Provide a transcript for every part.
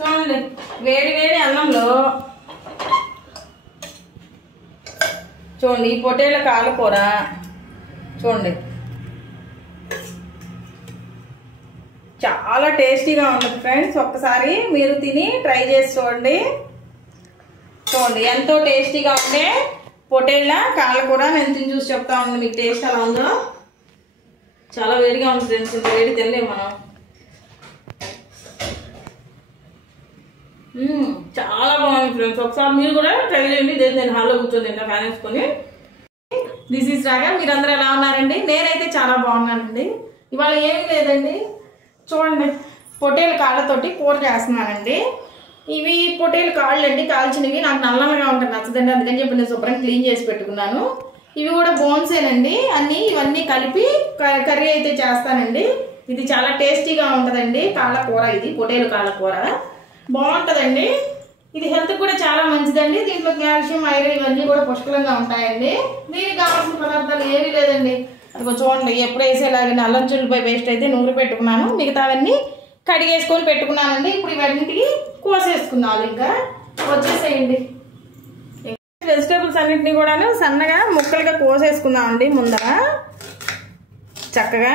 చూడండి వేడి వేడి అన్నంలో చూడండి ఈ పొట్టేళ్ళ కాలు కూర చూడండి చాలా టేస్టీగా ఉంటుంది ఫ్రెండ్స్. ఒక్కసారి మీరు తిని ట్రై చేసి చూడండి. చూడండి ఎంతో టేస్టీగా ఉండే పొట్టేళ్ళ కాళ్ళ కూర నేను తిని చూసి చెప్తా ఉంది మీకు టేస్ట్ ఎలా ఉందో. చాలా వేడిగా ఉంటుంది ఫ్రెండ్స్, ఇంత వేడి తినలేము మనం. చాలా బాగుంది ఫ్రెండ్స్, ఒకసారి మీరు కూడా ట్రై చేయండి. నేను హాల్లో కూర్చొని ఫ్యాన్ వేసుకొని. దిస్ ఈజ్ రాగా. మీరందరూ ఎలా ఉన్నారండి? నేనైతే చాలా బాగున్నానండి. ఇవాళ ఏమీ లేదండి, చూడండి పొట్టేళ్ళ కాళ్ళతోటి కూర చేస్తున్నానండి. ఇవి పొట్టేళ్ళ కాళ్ళు అండి, కాల్చినవి. నాకు నల్లగా ఉంటుంది నచ్చదండి, అందుకని చెప్పి నేను శుభ్రం క్లీన్ చేసి పెట్టుకున్నాను. ఇవి కూడా బోన్సేనండి అన్నీ. ఇవన్నీ కలిపి కర్రీ అయితే చేస్తానండి. ఇది చాలా టేస్టీగా ఉంటుందండి కాళ్ళ కూర. ఇది పొట్టేళ్ళ కాళ్ళ కూర బాగుంటుందండి. ఇది హెల్త్ కూడా చాలా మంచిదండి. దీంట్లో కాల్షియం, ఐరన్ ఇవన్నీ కూడా పుష్కలంగా ఉంటాయండి. దీనికి కావాల్సిన పదార్థాలు ఏమీ లేదండి. అది చూడండి ఎప్పుడు వేసేలాగా అల్లం చిల్లిపాయ పేస్ట్ అయితే నూనె పెట్టుకున్నాను. మిగతావన్నీ కడిగేసుకొని పెట్టుకున్నానండి. ఇప్పుడు ఇవన్నింటికి కోసేసుకున్నాను. ఇంకా వచ్చేసేయండి. వెజిటేబుల్స్ అన్నింటినీ కూడా సన్నగా ముక్కలుగా కోసేసుకుందామండి ముందర చక్కగా.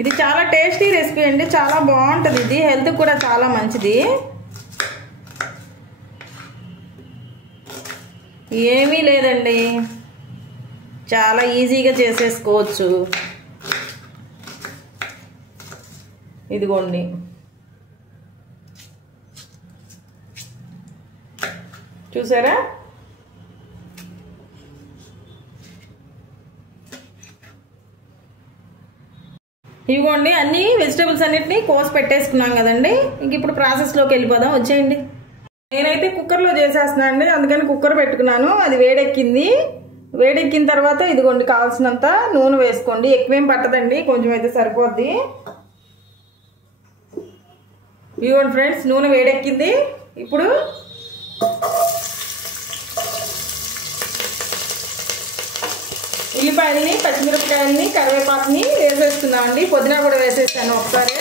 ఇది చాలా టేస్టీ రెసిపీ అండి, చాలా బాగుంటుంది. ఇది హెల్త్ కూడా చాలా మంచిది. ఏమీ లేదండి, చాలా ఈజీగా చేసేసుకోవచ్చు. ఇదిగోండి చూసారా? ఇదిగోండి అన్ని వెజిటేబుల్స్ అన్నిటిని కోసి పెట్టేసుకున్నాం కదండి. ఇంక ఇప్పుడు ప్రాసెస్లోకి వెళ్ళిపోదాం, వచ్చేయండి. నేనైతే కుక్కర్లో చేసేస్తున్నాను అండి, అందుకని కుక్కర్ పెట్టుకున్నాను. అది వేడెక్కింది. వేడెక్కిన తర్వాత ఇదిగోండి కావాల్సినంత నూనె వేసుకోండి. ఎక్కువేం పట్టదండి, కొంచెం అయితే సరిపోద్ది. ఇదిగోండి ఫ్రెండ్స్ నూనె వేడెక్కింది. ఇప్పుడు ఉల్లిపాయలని, పచ్చిమిరపకాయలని, కరివేపాకుని వేసేస్తున్నామండి. పుదీనా కూడా వేసేస్తాను ఒకసారి.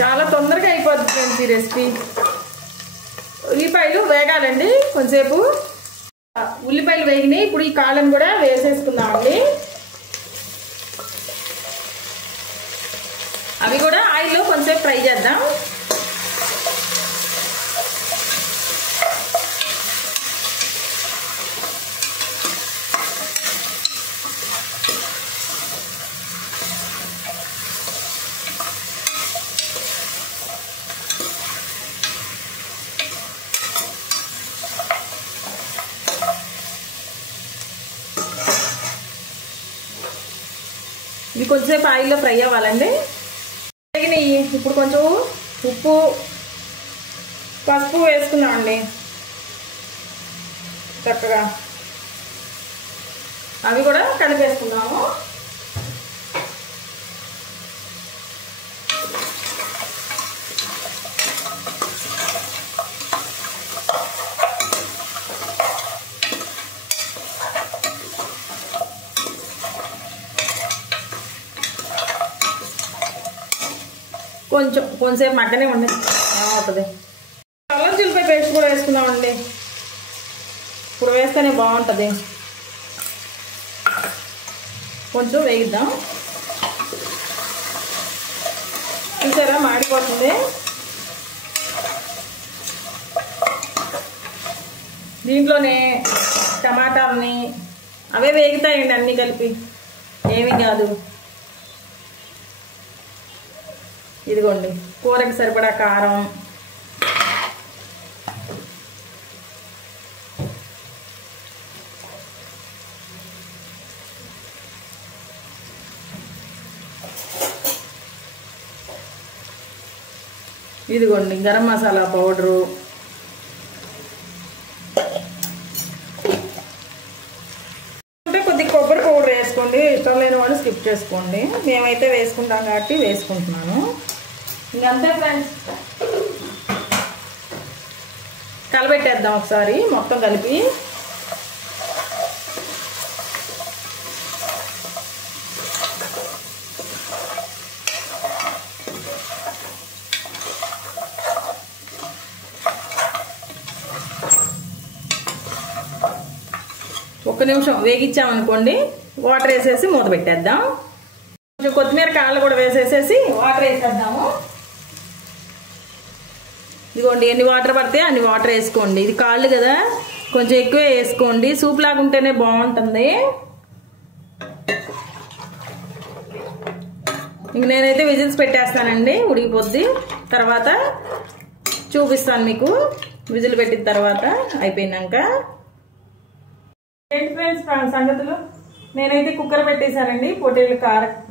చాలా తొందరగా అయిపోద్ది ఫ్రెండ్స్ ఈ రెసిపీ. ఉల్లిపాయలు వేగాలండి కొంచెంసేపు. ఉల్లిపాయలు వేగినాయి. ఇప్పుడు ఈ కాళ్ళను కూడా వేసేసుకుందామండి. అవి కూడా ఆయిల్లో కొంచెంసేపు ఫ్రై చేద్దాం. ఇవి కొంచెంసేపు ఆయిల్లో ఫ్రై అవ్వాలండి. ఇప్పుడు కొంచెం ఉప్పు, పసుపు వేసుకున్నామండి చక్కగా. అవి కూడా కలిపేసుకున్నాము. కొంచెంసేపు మగ్గనే ఉండదు, ఏమవుతుంది. అల్లం చిల్లిపాయ పేస్ట్ కూడా వేసుకున్నామండి. ఇప్పుడు వేస్తేనే బాగుంటుంది. కొంచెం వేగిద్దాం. చూసారా మాడిపోతుంది. దీంట్లోనే టమాటాలని అవే వేగుతాయండి అన్నీ కలిపి, ఏమీ కాదు. ఇదిగోండి కూరకి సరిపడా కారం, ఇదిగోండి గరం మసాలా పౌడరు, అంటే కొద్దిగా కొబ్బరి పౌడర్ వేసుకోండి. ఇష్టం లేని వాళ్ళు స్కిప్ వేసేసుకోండి. మేమైతే వేసుకుంటాం కాబట్టి వేసుకుంటున్నాను. ఇంకంతే ఫ్రెండ్స్, కలబెట్టేద్దాం ఒకసారి మొత్తం కలిపి. ఒక్క నిమిషం వేగించామనుకోండి, వాటర్ వేసేసి మూత పెట్టేద్దాం. కొంచెం కొత్తిమీర కాళ్ళు కూడా వేసేసేసి వాటర్ వేసేద్దాము. ఇదిగోండి, ఎన్ని వాటర్ పడితే అన్ని వాటర్ వేసుకోండి. ఇది కాళ్ళు కదా, కొంచెం ఎక్కువే వేసుకోండి. సూప్ లాగా ఉంటేనే బాగుంటుంది. ఇంక నేనైతే విజిల్స్ పెట్టేస్తానండి, ఉడికిపోద్ది. తర్వాత చూపిస్తాను మీకు విజిల్ పెట్టిన తర్వాత అయిపోయినాక. ఏంటి ఫ్రెండ్స్ సంగతులు, నేనైతే కుక్కర్ పెట్టేశానండి. పొట్టేళ్ళ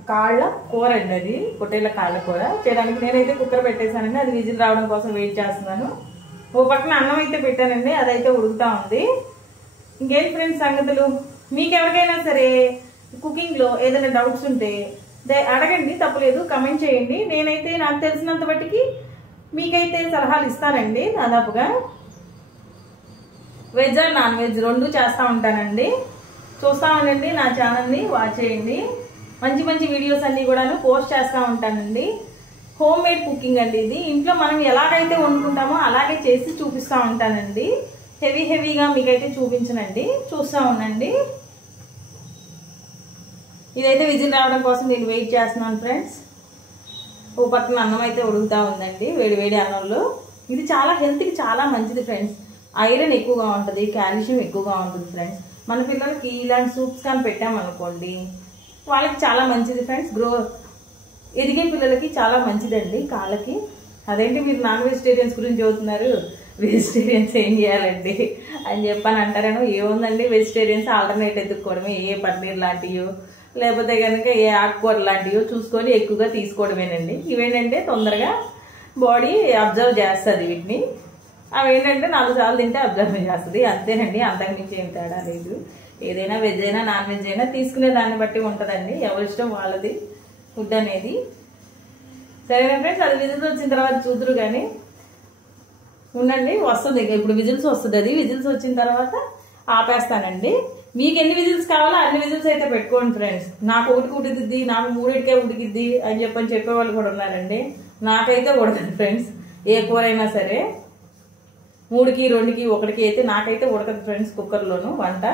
కాళ్ళ కూర అండి, అది పొట్టేళ్ళ కాళ్ళ కూర చేయడానికి నేనైతే కుక్కర్ పెట్టేశానండి. అది విజిల్ రావడం కోసం వెయిట్ చేస్తున్నాను. ఓ పక్కన అన్నం అయితే పెట్టానండి, అదైతే ఉడుకుతా ఉంది. ఇంకేంటి ఫ్రెండ్స్ సంగతులు, మీకు ఎవరికైనా సరే కుకింగ్లో ఏదైనా డౌట్స్ ఉంటే అడగండి, తప్పలేదు, కమెంట్ చేయండి. నేనైతే నాకు తెలిసినంత బట్టికి మీకైతే సలహాలు ఇస్తానండి. దాదాపుగా వెజ్ అండ్ నాన్ వెజ్ రెండు చేస్తూ ఉంటానండి. చూస్తూ ఉండండి, నా ఛానల్ని వాచ్ చేయండి. మంచి మంచి వీడియోస్ అన్నీ కూడా పోస్ట్ చేస్తూ ఉంటానండి. హోమ్ మేడ్ కుకింగ్ అండి ఇది. ఇంట్లో మనం ఎలాగైతే వండుకుంటామో అలాగే చేసి చూపిస్తూ ఉంటానండి. హెవీగా మీకైతే చూపించనండి, చూస్తూ ఉండండి. ఇదైతే విజిల్ రావడం కోసం నేను వెయిట్ చేస్తున్నాను ఫ్రెండ్స్. ఓ పక్కన అన్నం అయితే ఉడుకుతూ ఉందండి, వేడి అన్నంలో. ఇది చాలా హెల్త్కి చాలా మంచిది ఫ్రెండ్స్. ఐరన్ ఎక్కువగా ఉంటుంది, కాల్షియం ఎక్కువగా ఉంటుంది ఫ్రెండ్స్. మన పిల్లలకి ఇలాంటి సూప్స్ కానీ పెట్టామనుకోండి, వాళ్ళకి చాలా మంచిది ఫ్రెండ్స్. ఎదిగే పిల్లలకి చాలా మంచిదండి కాళ్ళకి. అదేంటి మీరు నాన్ వెజిటేరియన్స్ గురించి చదువుతున్నారు, వెజిటేరియన్స్ ఏం చేయాలండి అని చెప్పని అంటారేమో. ఏముందండి, వెజిటేరియన్స్ ఆల్టర్నేట్ ఎత్తుక్కోవడమే. ఏ పన్నీర్ లాంటివో లేకపోతే కనుక ఏ ఆకుకూర లాంటివో చూసుకొని ఎక్కువగా తీసుకోవడమేనండి. ఇవేంటంటే తొందరగా బాడీ అబ్జర్వ్ చేస్తుంది వీటిని. అవి ఏంటంటే 4 సార్లు తింటే అబ్జర్వ్ చేస్తుంది, అంతేనండి. అంతకుమించి ఏం తేడా లేదు. ఏదైనా వెజ్ అయినా నాన్ వెజ్ అయినా తీసుకునే దాన్ని బట్టి ఉంటుందండి, ఎవరి ఇష్టం వాళ్ళది ఫుడ్ అనేది. సరేనా ఫ్రెండ్స్, అది విజిల్స్ వచ్చిన తర్వాత చూదురు కానీ ఉండండి, వస్తుంది ఇప్పుడు విజిల్స్ వస్తుంది. అది విజిల్స్ వచ్చిన తర్వాత ఆపేస్తానండి. మీకు ఎన్ని విజిల్స్ కావాలో అన్ని విజిల్స్ అయితే పెట్టుకోండి ఫ్రెండ్స్. నాకు 1కి ఉడికిద్ది, నాకు 3కే ఉడికిద్ది అని చెప్పేవాళ్ళు కూడా ఉన్నారండి. నాకైతే ఉడకదు ఫ్రెండ్స్, ఏ కూర అయినా సరే 3కి 2కి 1కి అయితే నాకైతే ఉడకదు ఫ్రెండ్స్. కుక్కర్లోను వంట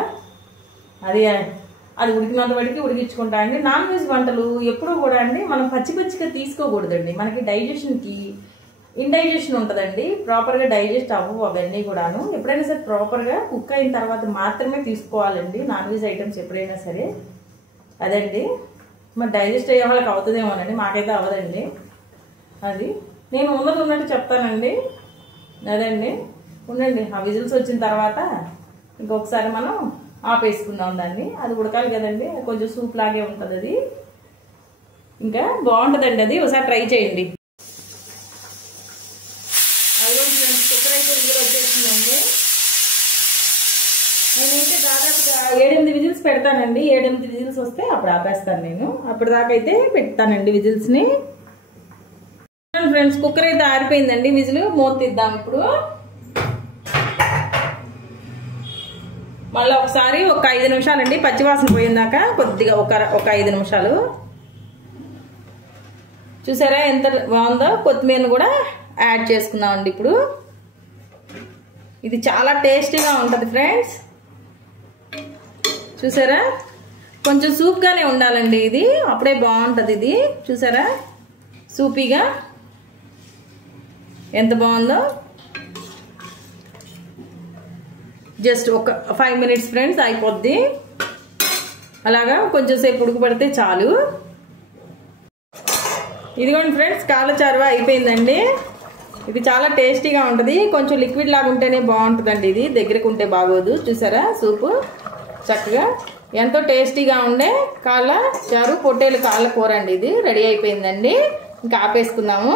అది ఉడికినంత వరకు ఉడికించుకుంటా అండి. నాన్ వెజ్ వంటలు ఎప్పుడూ కూడా అండి మనం పచ్చిగా తీసుకోకూడదండి. మనకి డైజెషన్కి ఇండైజెషన్ ఉంటుందండి, ప్రాపర్గా డైజెస్ట్ అవ్వవు అవన్నీ కూడాను. ఎప్పుడైనా సరే ప్రాపర్గా కుక్ అయిన తర్వాత మాత్రమే తీసుకోవాలండి నాన్ వెజ్ ఐటమ్స్ ఎప్పుడైనా సరే. అదండి, మరి డైజెస్ట్ అయ్యే వాళ్ళకి అవుతుందేమోనండి, మాకైతే అవ్వదండి. అది నేను ఉన్నట్టు చెప్తానండి. అదండి, ఉండండి. ఆ విజిల్స్ వచ్చిన తర్వాత ఇంకొకసారి మనం ఆపేసుకుందాం దాన్ని. అది ఉడకాలి కదండి, కొంచెం సూప్ లాగే ఉంటుంది. అది ఇంకా బాగుంటుందండి. అది ఒకసారి ట్రై చేయండి. కుక్కర్ అయితే విజిల్ వచ్చేసిందండి. నేనైతే దాదాపుగా 7-8 విజిల్స్ పెడతానండి. 7-8 విజిల్స్ వస్తే అప్పుడు ఆపేస్తాను నేను. అప్పటిదాకా అయితే పెడతానండి విజిల్స్ని. ఫ్రెండ్స్ కుక్కర్ అయితే ఆరిపోయిందండి, విజిల్ మూత తీద్దాం ఇప్పుడు. మళ్ళీ ఒకసారి ఒక 5 నిమిషాలండి, పచ్చివాసన పోయిందాక కొద్దిగా ఒక 5 నిమిషాలు. చూసారా ఎంత బాగుందో. కొత్తిమీరను కూడా యాడ్ చేసుకుందామండి ఇప్పుడు. ఇది చాలా టేస్టీగా ఉంటుంది ఫ్రెండ్స్. చూసారా, కొంచెం సూప్గానే ఉండాలండి ఇది, అప్పుడే బాగుంటుంది. ఇది చూసారా సూపీగా ఎంత బాగుందో. జస్ట్ ఒక 5 మినిట్స్ ఫ్రెండ్స్ అయిపోద్ది. అలాగా కొంచెం సేపు ఉడకబడితే చాలు. ఇదిగోండి ఫ్రెండ్స్, కాళ్ళ చారువ అయిపోయిందండి. ఇది చాలా టేస్టీగా ఉంటుంది. కొంచెం లిక్విడ్ లాగా ఉంటేనే బాగుంటుందండి, ఇది దగ్గరకు ఉంటే బాగోదు. చూసారా సూపు చక్కగా ఎంతో టేస్టీగా ఉండే కాళ్ళ చారు పొట్టేలు కాళ్ళ కూర అండి. ఇది రెడీ అయిపోయిందండి. ఇంకా ఆపేసుకుందాము.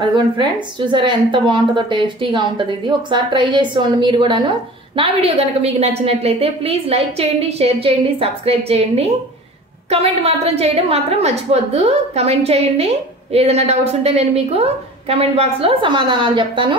అదిగోండి ఫ్రెండ్స్, చూసారా ఎంత బాగుంటుందో, టేస్టీగా ఉంటుంది. ఇది ఒకసారి ట్రై చేసి చూడండి మీరు కూడాను. నా వీడియో కనుక మీకు నచ్చినట్లయితే ప్లీజ్ లైక్ చేయండి, షేర్ చేయండి, సబ్స్క్రైబ్ చేయండి. కమెంట్ మాత్రం చేయడం మాత్రం మర్చిపోద్దు. కమెంట్ చేయండి. ఏదైనా డౌట్స్ ఉంటే నేను మీకు కమెంట్ బాక్స్లో సమాధానాలు చెప్తాను.